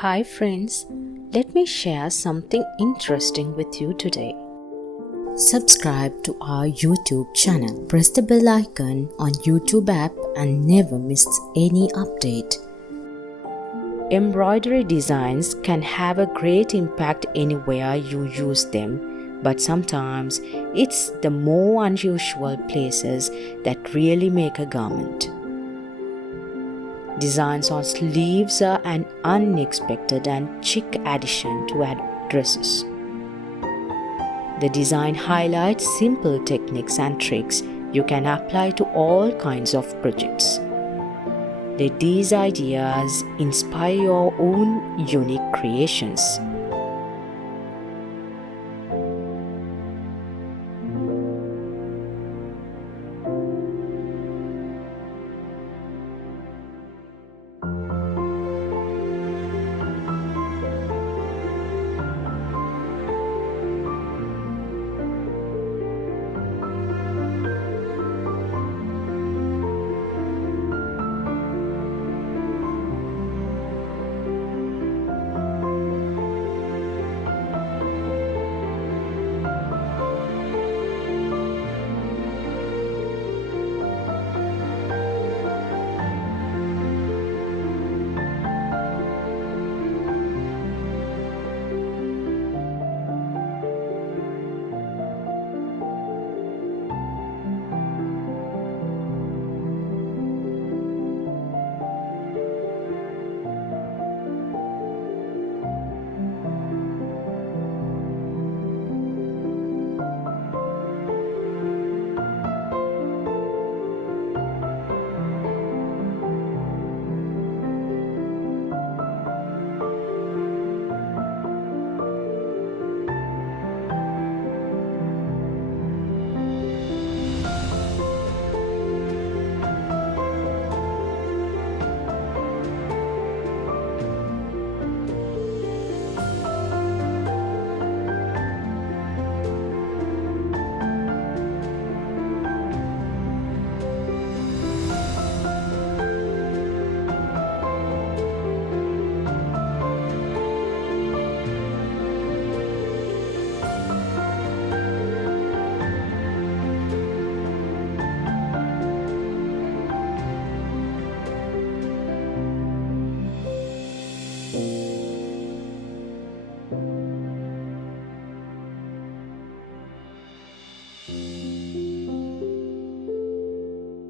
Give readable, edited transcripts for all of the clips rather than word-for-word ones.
Hi friends, let me share something interesting with you today. Subscribe to our YouTube channel. Press the bell icon on YouTube app and never miss any update. Embroidery designs can have a great impact anywhere you use them, but sometimes it's the more unusual places that really make a garment. Designs on sleeves are an unexpected and chic addition to dresses. The design highlights simple techniques and tricks you can apply to all kinds of projects. Let these ideas inspire your own unique creations.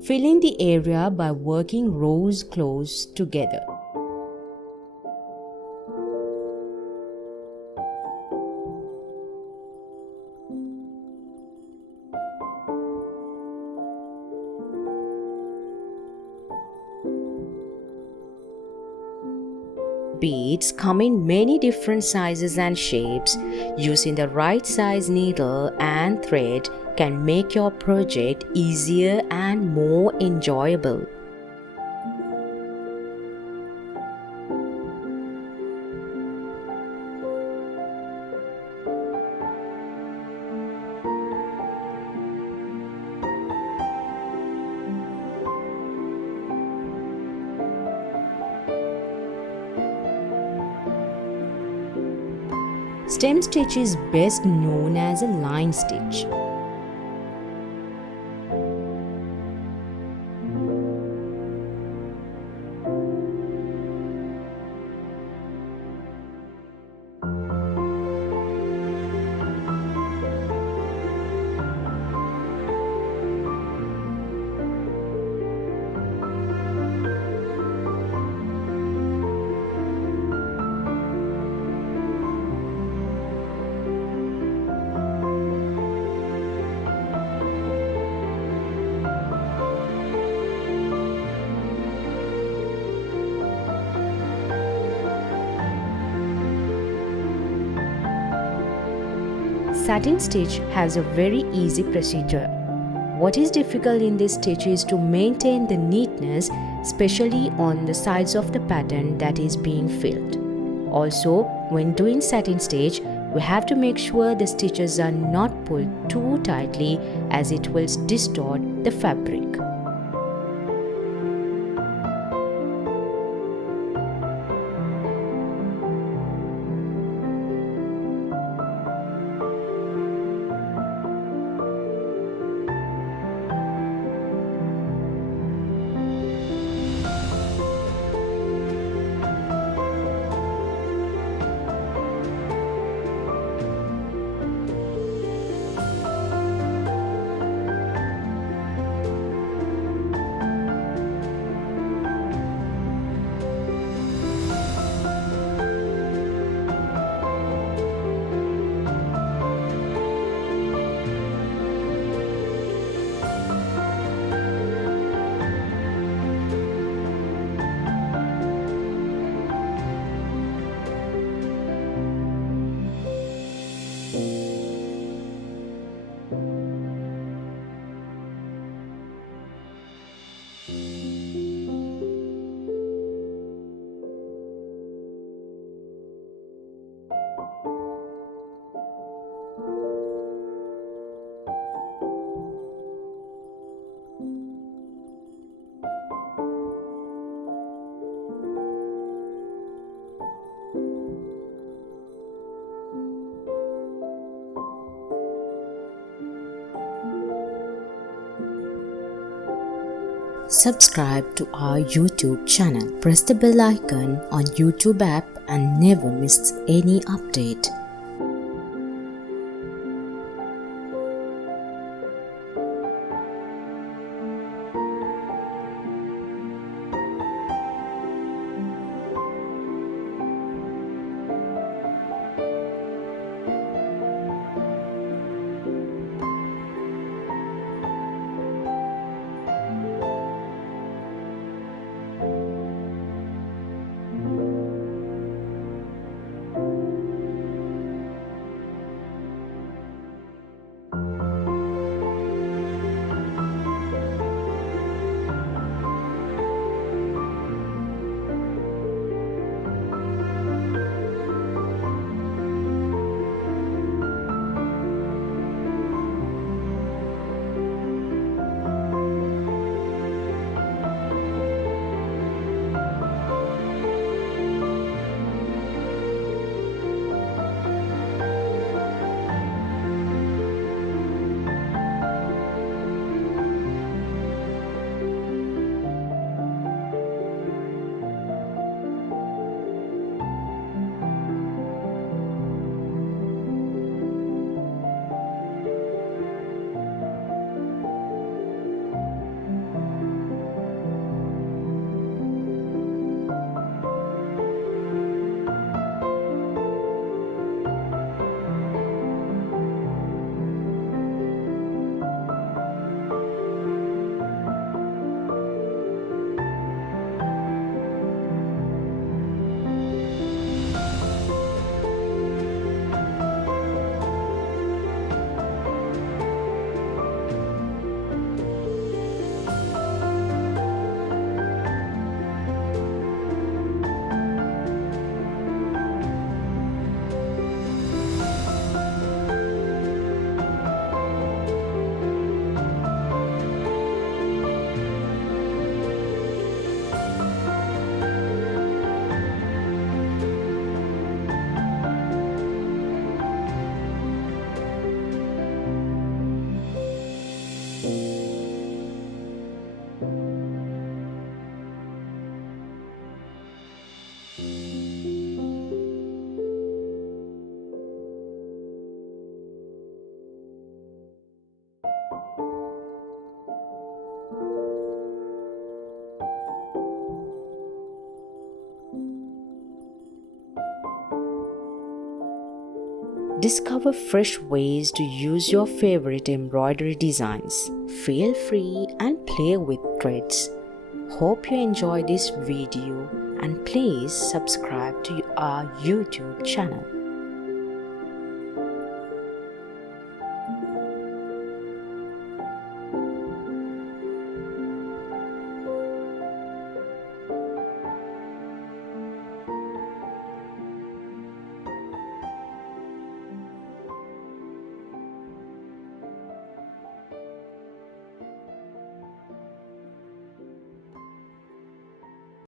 Fill in the area by working rows close together. Beads come in many different sizes and shapes. Using the right size needle and thread can make your project easier and more enjoyable. Stem stitch is best known as a line stitch. Satin stitch has a very easy procedure. What is difficult in this stitch is to maintain the neatness, especially on the sides of the pattern that is being filled. Also, when doing satin stitch, we have to make sure the stitches are not pulled too tightly as it will distort the fabric. Subscribe to our YouTube channel. Press the bell icon on YouTube app and never miss any update. Discover fresh ways to use your favorite embroidery designs. Feel free and play with threads. Hope you enjoy this video and please subscribe to our YouTube channel.